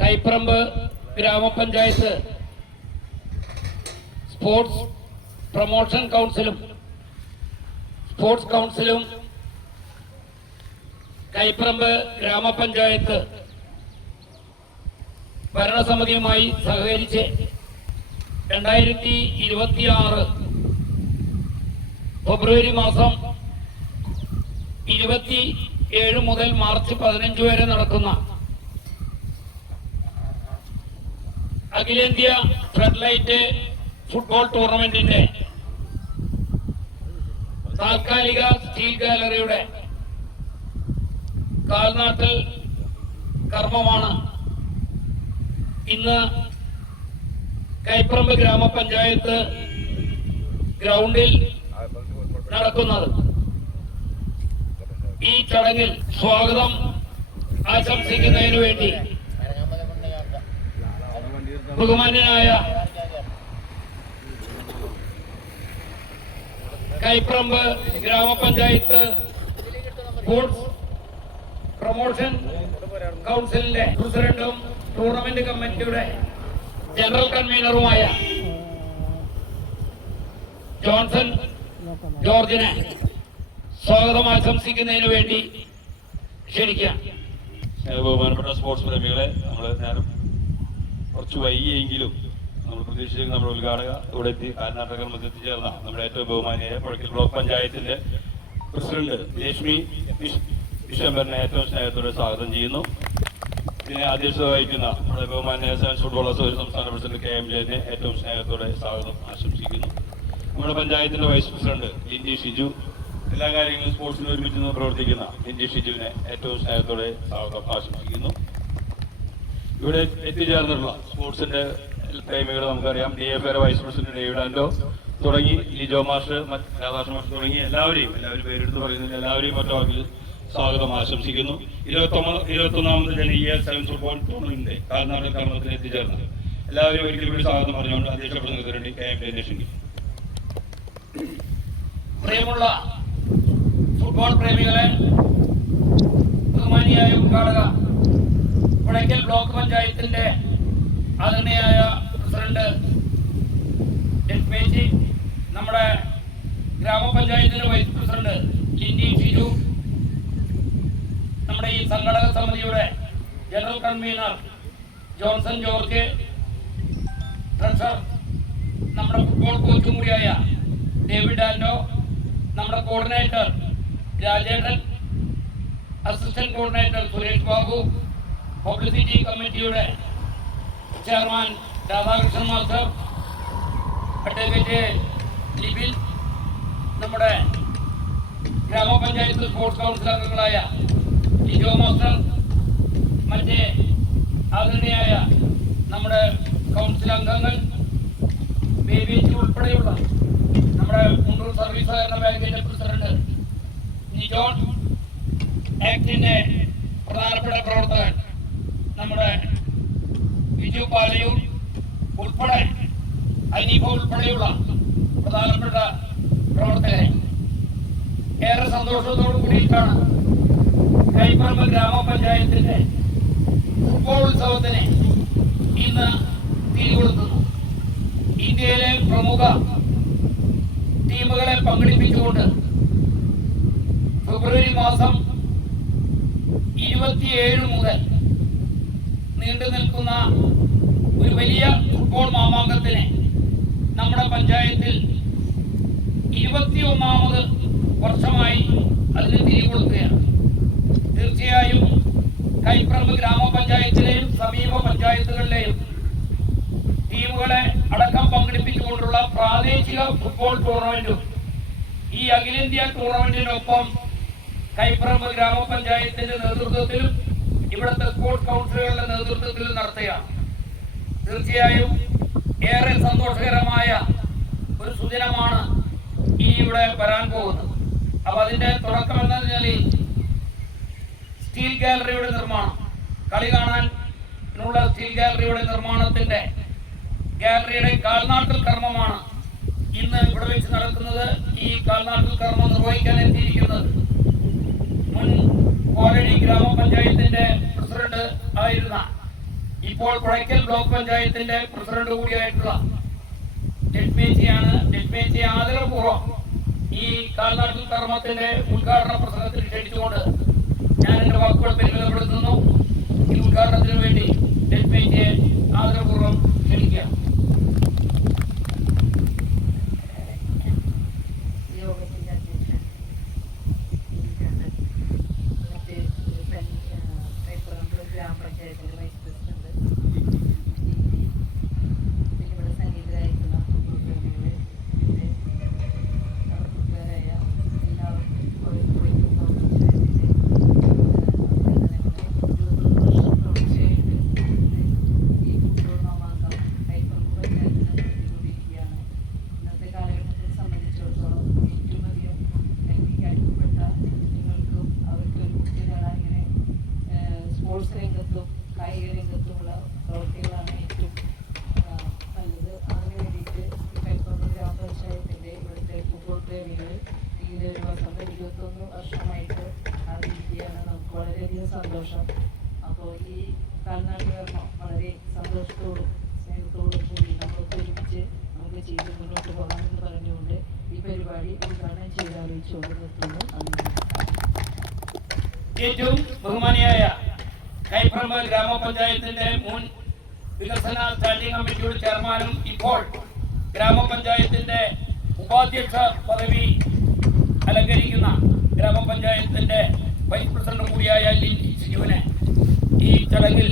Kaiparambu grama panchayat sports promotion കൗൺസിലും sports കൗൺസിലും കൈപ്പറമ്പ് ഗ്രാമപഞ്ചായത്ത് ഭരണസമിതിയുമായി സഹകരിച്ച് രണ്ടായിരത്തി ഇരുപത്തിയാറ് ഫെബ്രുവരി മാസം ഇരുപത്തി ഏഴ് മുതൽ മാർച്ച് പതിനഞ്ച് വരെ നടക്കുന്ന അഖിലേന്ത്യാ ഫ്ലഡ്ലൈറ്റ് ഫുട്ബോൾ ടൂർണമെന്റിന്റെ താൽക്കാലിക സ്റ്റീൽ ഗാലറിയുടെ കാൽനാട്ടൽ കർമ്മമാണ്. ഇന്ന് കൈപ്പറമ്പ് ഗ്രാമപഞ്ചായത്ത് ഗ്രൗണ്ടിൽ നടക്കുന്നത്. ഈ ചടങ്ങിൽ സ്വാഗതം ആശംസിക്കുന്നതിന് വേണ്ടി ബഹുമാന്യനായ കൈപ്രമ്പ് ഗ്രാമപഞ്ചായത്ത് സ്പോർട്സ് പ്രൊമോഷൻ കൗൺസിലിന്റെ പ്രസിഡന്റും ടൂർണമെന്റ് കമ്മിറ്റിയുടെ ജനറൽ കൺവീനറുമായ ജോൺസൺ ജോർജിനെ സ്വാഗതം ആശംസിക്കുന്നതിന് വേണ്ടി ക്ഷണിക്കാം. ബഹുമാനപ്പെട്ട സ്പോർട്സ് പ്രേമികളെ നമ്മൾ നേരം കുറച്ച് വൈകിയെങ്കിലും നമ്മൾ പ്രതീക്ഷിച്ചെങ്കിൽ നമ്മുടെ ഉദ്ഘാടക ഇവിടെ എത്തി. കർമ്മത്തിൽ എത്തിച്ചേർന്ന നമ്മുടെ ഏറ്റവും ബഹുമാനിയായ പുഴയ്ക്കൽ ബ്ലോക്ക് പഞ്ചായത്തിന്റെ പ്രസിഡന്റ് ലക്ഷ്മി വിശ്വംബരനെ ഏറ്റവും സ്നേഹത്തോടെ സ്വാഗതം ചെയ്യുന്നു. ഇതിനെ അധ്യക്ഷത വഹിക്കുന്ന നമ്മുടെ ബഹുമാന്യ സയൻസ് ഫുട്ബോൾ അസോസിയേഷൻ സംസ്ഥാന പ്രസിഡന്റ് കെ എം ജയനെ ഏറ്റവും സ്നേഹത്തോടെ സ്വാഗതം ആശംസിക്കുന്നു. നമ്മുടെ പഞ്ചായത്തിന്റെ വൈസ് പ്രസിഡന്റ് ലിൻജി ഷിജു എല്ലാ കാര്യങ്ങളും സ്പോർട്സിൽ ഒരുമിച്ച് നിന്ന് പ്രവർത്തിക്കുന്ന ഇന്ത്യ ഷിജുവിനെ ഏറ്റവും സ്നേഹത്തോടെ ആശംസിക്കുന്നു. ഇവിടെ എത്തിച്ചേർന്നിട്ടുള്ള സ്പോർട്സിന്റെ പ്രേമികൾ നമുക്കറിയാം. D F vice president David Ando തുടങ്ങി ലിജോ മറ്റ് രാധാകൃഷ്ണ മാസ്റ്റർ തുടങ്ങി എല്ലാവരെയും എല്ലാവരും പേരെടുത്ത് പറയുന്നതിൽ എല്ലാവരെയും മറ്റു സ്വാഗതം ആശംസിക്കുന്നു. ഇരുപത്തൊമ്പത് ഇരുപത്തൊന്നാമത് ജനകീയ സെവൻ ഫുട്ബോൾ ടൂർണമെന്റിന്റെ കാൽനാട് കർമ്മത്തിന് എത്തിച്ചേർന്നത്. എല്ലാവരും ഒരിക്കൽ കൂടി സ്വാഗതം പറഞ്ഞുകൊണ്ട് അധ്യക്ഷ പ്രസംഗത്തിന് വേണ്ടി കെ എം രഞ്ജേഷിന്റെ പ്രിയമുള്ള ഫുട്ബോൾ പ്രേമികളെ ബഹുമാനിയായ ഉദ്ഘാടക പുഴയ്ക്കൽ ബ്ലോക്ക് പഞ്ചായത്തിന്റെ ആദരണീയായ പ്രസിഡന്റ് എൽപേജി നമ്മുടെ ഗ്രാമപഞ്ചായത്തിന്റെ വൈസ് പ്രസിഡന്റ് ലിൻഡി ഷിജു നമ്മുടെ ഈ സംഘടക സമിതിയുടെ general convener Johnson George treasurer നമ്മുടെ ഫുട്ബോൾ കോച്ചും കൂടിയായ ഡേവിഡ് ആൻഡോ നമ്മുടെ കോർഡിനേറ്റർ രാജേട്ടൻ assistant coordinator Suresh Babu publicity കമ്മിറ്റിയുടെ chairman Radhakrishnan master advocate Libin നമ്മുടെ ഗ്രാമപഞ്ചായത്ത് സ്പോർട്സ് കൗൺസിൽ അംഗങ്ങളായ ലിജോ മാസ്റ്റർ മറ്റേ ആദരണീയായ നമ്മുടെ കൗൺസിൽ അംഗങ്ങൾ ബേബിജി ഉൾപ്പെടെയുള്ള നമ്മുടെ മുണ്ടൂർ സർവീസ് സഹകരണ ബാങ്കിന്റെ പ്രസിഡന്റ് നിജോൺ ആക്ടിന്റെ പ്രധാനപ്പെട്ട പ്രവർത്തകൻ നമ്മുടെ ബിജു പാലയൂർ ഉൾപ്പെടെ അനീഫ ഉൾപ്പെടെയുള്ള പ്രധാനപ്പെട്ട പ്രവർത്തകരെ ഏറെ സന്തോഷത്തോടു കൂടിയിട്ടാണ് കൈപ്പറമ്പ് ഗ്രാമപഞ്ചായത്തിന്റെ ഫുട്ബോൾ ഉത്സവത്തിന് ഇന്ന് തിരികൊടുക്കുന്നു ഇന്ത്യയിലെ പ്രമുഖ ടീമുകളെ പങ്കെടുപ്പിച്ചുകൊണ്ട് ഫെബ്രുവരി മാസം ഇരുപത്തിയേഴ് മുതൽ നീണ്ടു നിൽക്കുന്ന ഒരു വലിയ ഫുട്ബോൾ മാമാങ്കത്തിന് നമ്മുടെ പഞ്ചായത്തിൽ ഇരുപത്തിയൊന്നാമത് വർഷമായി അതിന് തിരികൊടുക്കുകയാണ് തീർച്ചയായും കൈപ്രമ്പ് ഗ്രാമപഞ്ചായത്തിലെയും സമീപ പഞ്ചായത്തുകളിലെയും ടീമുകളെ അടക്കം പങ്കെടുപ്പിച്ചുകൊണ്ടുള്ള പ്രാദേശിക ഫുട്ബോൾ ടൂർണമെന്റും ഈ അഖിലേന്ത്യാ ടൂർണമെന്റിനൊപ്പം കൈപ്പറമ്പ് ഗ്രാമപഞ്ചായത്തിന്റെ നേതൃത്വത്തിലും ഇവിടുത്തെ സ്പോർട്സ് കൗൺസിലുകളുടെ നേതൃത്വത്തിലും നടത്തുകയാണ്. തീർച്ചയായും ഏറെ സന്തോഷകരമായ ഒരു സുദിനമാണ് ഈ ഇവിടെ വരാൻ പോകുന്നത്. അപ്പൊ അതിന്റെ തുടക്കം എന്ന് വെച്ചാൽ സ്റ്റീൽ ഗാലറിയുടെ നിർമ്മാണം. കളി കാണാൻ സ്റ്റീൽ ഗാലറിയുടെ നിർമ്മാണത്തിന്റെ ഗാലറിയുടെ കാൽനാട്ടിൽ കർമ്മമാണ് ഇന്ന് ഇവിടെ വെച്ച് നടക്കുന്നത്. ഈ കാൽനാട്ടിൽ കർമ്മം നിർവഹിക്കാൻ എത്തിയിരിക്കുന്നത് മുൻ ഗ്രാമപഞ്ചായത്തിന്റെ പ്രസിഡന്റ് ആയിരുന്ന ഇപ്പോൾ പുഴയ്ക്കൽ ബ്ലോക്ക് പഞ്ചായത്തിന്റെ പ്രസിഡന്റ് കൂടിയായിട്ടുള്ള ലക്ഷ്മേച്ചിയാണ് ലക്ഷ്മേച്ചി ആദരപൂർവം ഈ കാൽനാട്ടിൽ കർമ്മത്തിന്റെ ഉദ്ഘാടന പ്രസംഗത്തിൽ ക്ഷണിച്ചുകൊണ്ട് ഞാൻ എന്റെ വാക്കുകൾ പരിമിതപ്പെടുത്തുന്നു. ഈ ഉദ്ഘാടനത്തിന് വേണ്ടി ലക്ഷ്മേച്ചിയെ ആദരപൂർവം ക്ഷണിക്കുക രംഗത്തും കായിക രംഗത്തുമുള്ള പ്രവൃത്തികളാണ് ഏറ്റവും നല്ലത്. അതിന് വേണ്ടിയിട്ട് കൈപ്പറമ്പ് ഗ്രാമപഞ്ചായത്തിന്റെ ഇവിടുത്തെ ഫുട്ബോൾ പ്രേമികൾ ഈ ഒരു വസന്ത ഇരുപത്തൊന്ന് വർഷമായിട്ട് അറിയിക്കുകയാണ് നമുക്ക് വളരെയധികം സന്തോഷം. അപ്പോൾ ഈ കർണാടക വളരെ സന്തോഷത്തോടും സ്നേഹത്തോടും കൂടി നമുക്ക് ഒരുമിച്ച് നമുക്ക് ചെയ്ത് മുന്നോട്ട് പോകാമെന്ന് പറഞ്ഞുകൊണ്ട് ഈ പരിപാടി ഉദ്ഘാടനം ചെയ്ത് അറിയിച്ചുകൊണ്ട് നിർത്തുന്നു. ഏറ്റവും ബഹുമാനിയായ കൈപ്പറമ്പ് ഗ്രാമപഞ്ചായത്തിന്റെ മുൻ വികസന സ്റ്റാൻഡിംഗ് കമ്മിറ്റിയുടെ ചെയർമാനും ഇപ്പോൾ ഗ്രാമപഞ്ചായത്തിന്റെ ഉപാധ്യക്ഷ പദവി അലങ്കരിക്കുന്ന ഗ്രാമപഞ്ചായത്തിന്റെ വൈസ് പ്രസിഡന്റ് കൂടിയായ ലിൻഡി സിജുവിനെ ഈ ചടങ്ങിൽ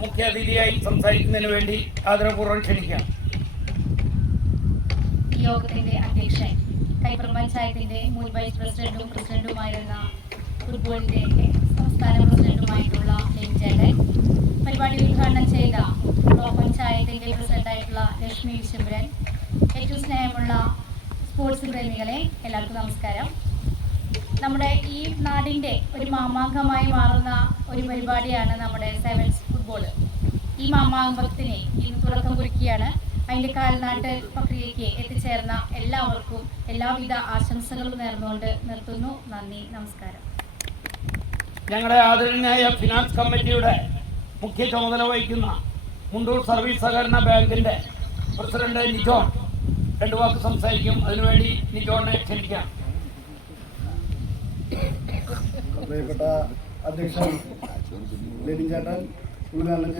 മുഖ്യാതിഥിയായി സംസാരിക്കുന്നതിന് വേണ്ടി ആദരപൂർവം ക്ഷണിക്കാം. യോഗത്തിന്റെ അധ്യക്ഷൻ കൈപ്പുറം പഞ്ചായത്തിന്റെ മുൻ വൈസ് പ്രസിഡന്റും പ്രസിഡന്റുമായിരുന്ന ഫുട്ബോളിന്റെ സംസ്ഥാന പ്രസിഡന്റുമായിട്ടുള്ള ലിൻചേട്ടൻ പരിപാടി ഉദ്ഘാടനം ചെയ്ത ബ്ലോക്ക് പഞ്ചായത്തിന്റെ പ്രസിഡന്റായിട്ടുള്ള ലക്ഷ്മി വിശംബരൻ ഏറ്റവും സ്നേഹമുള്ള സ്പോർട്സ് പ്രേമികളെ എല്ലാവർക്കും നമസ്കാരം. നമ്മുടെ ഈ നാടിന്റെ ഒരു മാമാങ്കമായി മാറുന്ന ഒരു പരിപാടിയാണ് നമ്മുടെ സെവൻസ് ഫുട്ബോൾ ഈ മാമാങ്കത്തിന് ഇന്ന് തുടക്കം കുറിക്കുകയാണ്. അതിന്റെ കാൽനാട്ട് പ്രക്രിയയ്ക്ക് എത്തിച്ചേർന്ന എല്ലാവർക്കും എല്ലാവിധ ആശംസകളും നേർന്നുകൊണ്ട് നിർത്തുന്നു. നന്ദി നമസ്കാരം. ഞങ്ങളുടെ ആദരണീയ ഫിനാൻസ് കമ്മിറ്റിയുടെ മുഖ്യ ചുമതല വഹിക്കുന്ന മുണ്ടൂർ സർവീസ് സഹകരണ ബാങ്കിന്റെ പ്രസിഡന്റ് നിജോൺ രണ്ടു വാക്ക് സംസാരിക്കും. അതിനുവേണ്ടി നിജോണിനെ ക്ഷണിക്കാം. പ്രിയപ്പെട്ട അധ്യക്ഷൻ ലെനിൻ ചേട്ടൻ ഉദ്ഘാടനം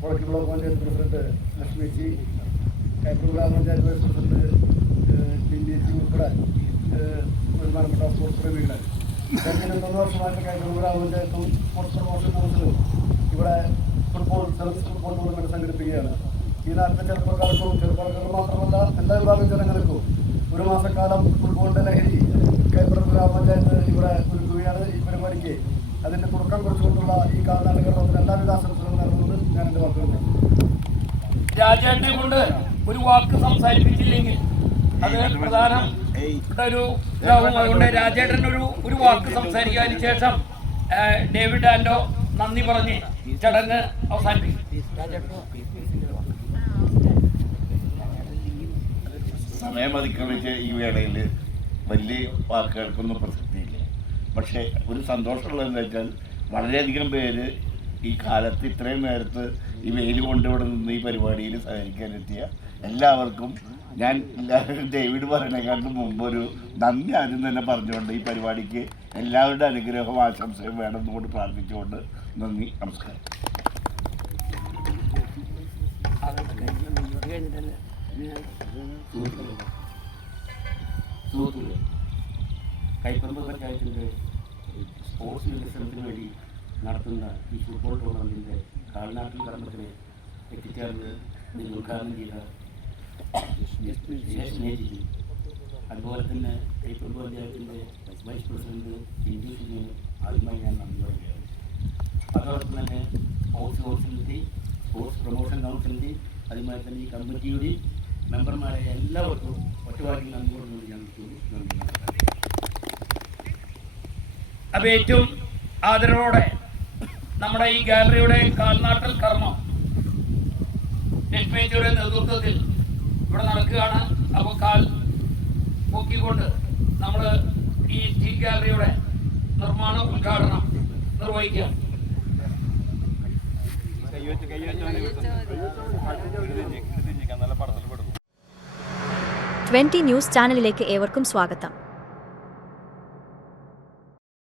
പുഴക്കി block panchayat president Lakshmi ji Kaipur grama panchayat vice president ലിൻഡിജി ഉൾപ്പെടെ ഏഹ്, ബഹുമാനപ്പെട്ട സ്പോർട്സ് കൈപ്പൂർ ഗ്രാമപഞ്ചായത്തും സ്പോർട്സ് പ്രൊമോഷൻ കൗൺസിലും ഇവിടെ ഫുട്ബോൾ സർവീസ് ഫുട്ബോൾ ടൂർണമെന്റ് സംഘടിപ്പിക്കുകയാണ്. ഈ നാട്ടിലെ ചെറുപ്പക്കാർക്കും ചെറുപ്പക്കാർക്ക് മാത്രമല്ല എല്ലാ വിഭാഗം ജനങ്ങൾക്കും ഒരു മാസക്കാലം ഫുട്ബോളിന്റെ ലഹരി കൈപ്പുറം ഗ്രാമപഞ്ചായത്ത് ഇവിടെ ഒരുക്കുകയാണ് ഈ പരിപാടിക്ക്. അതിന്റെ തുടക്കം കുറിച്ചുകൊണ്ടുള്ള ഈ കാൽനാട് കേരളത്തിന് എല്ലാവിധ നേർന്നുകൊണ്ട് ഞാൻ വാക്കുകൾ. രാജേട്ടനെ കൊണ്ട് ഒരു വാക്ക് സംസാരിപ്പിച്ചില്ലെങ്കിൽ അത് പ്രധാനം ഒരു അതുകൊണ്ട് രാജേട്ടൻ ഒരു ഒരു വാക്ക് സംസാരിക്കാൻ ശേഷം ഡേവിഡ് ആൻഡോ നന്ദി പറഞ്ഞ് ചടങ്ങ് അവസാനിപ്പിക്കും. സമയം അതിക്രമിച്ച് ഈ വേളയിൽ വലിയ വാക്കുകൾക്കൊന്നും പ്രസക്തിയില്ല. പക്ഷേ ഒരു സന്തോഷമുള്ളതെന്ന് വെച്ചാൽ വളരെയധികം പേര് ഈ കാലത്ത് ഇത്രയും നേരത്ത് ഈ വെയിൽ കൊണ്ടിവിടെ നിന്ന് ഈ പരിപാടിയിൽ സഹകരിക്കാനെത്തിയ എല്ലാവർക്കും ഞാൻ ഡേവിഡ് പറയണേക്കാട്ടും മുമ്പ് ഒരു നന്ദി ആദ്യം തന്നെ പറഞ്ഞുകൊണ്ട് ഈ പരിപാടിക്ക് എല്ലാവരുടെ അനുഗ്രഹവും ആശംസയും വേണമെന്ന് കൊണ്ട് പ്രാർത്ഥിച്ചുകൊണ്ട് നന്ദി നമസ്കാരം. സുഹൃത്തുക്കളെ കൈപ്പറമ്പ് പഞ്ചായത്തിന്റെ സ്പോർട്സ് വികസനത്തിന് വേണ്ടി നടത്തുന്ന ഈ ഫുട്ബോൾ ടൂർണമെന്റിന്റെ കാൽനാട്ടിൽ കർമ്മത്തിന് എത്തിച്ചേർന്ന് നിങ്ങൾ ഉദ്ഘാടനം ചെയ്ത സ്നേഹിച്ചു അതുപോലെ തന്നെ കൈപ്പറമ്പ് പഞ്ചായത്തിന്റെ വൈസ് പ്രസിഡന്റ് ഇന്ത്യ സിംഗിന് ആദ്യമായി ഞാൻ നന്ദി പറയുകയാണ് അതോടൊപ്പം തന്നെ സ്പോർട്സ് കൗൺസിലിന്റെ സ്പോർട്സ് പ്രൊമോഷൻ കൗൺസിലിന്റെയും അതുമായി തന്നെ ഈ കമ്മിറ്റിയുടെ മെമ്പർമാരായ എല്ലാവർക്കും ഒറ്റവാക്കി നന്ദി കൊണ്ടുകൊണ്ട് ഞാൻ. നന്ദി അപ്പൊ ഏറ്റവും ആദരവോടെ നമ്മുടെ ഈ ഗാലറിയുടെ കാൽനാട്ടൽ കർമ്മം ലക്ഷ്മിജിയുടെ നേതൃത്വത്തിൽ ഇവിടെ നടക്കുകയാണ് അപ്പോൾ കാൽ പൊക്കിക്കൊണ്ട് നമ്മൾ ഈ സ്റ്റീൽ ഗാലറിയുടെ നിർവഹിക്കാം ട്വന്റി ന്യൂസ് ചാനലിലേക്ക് ഏവർക്കും സ്വാഗതം.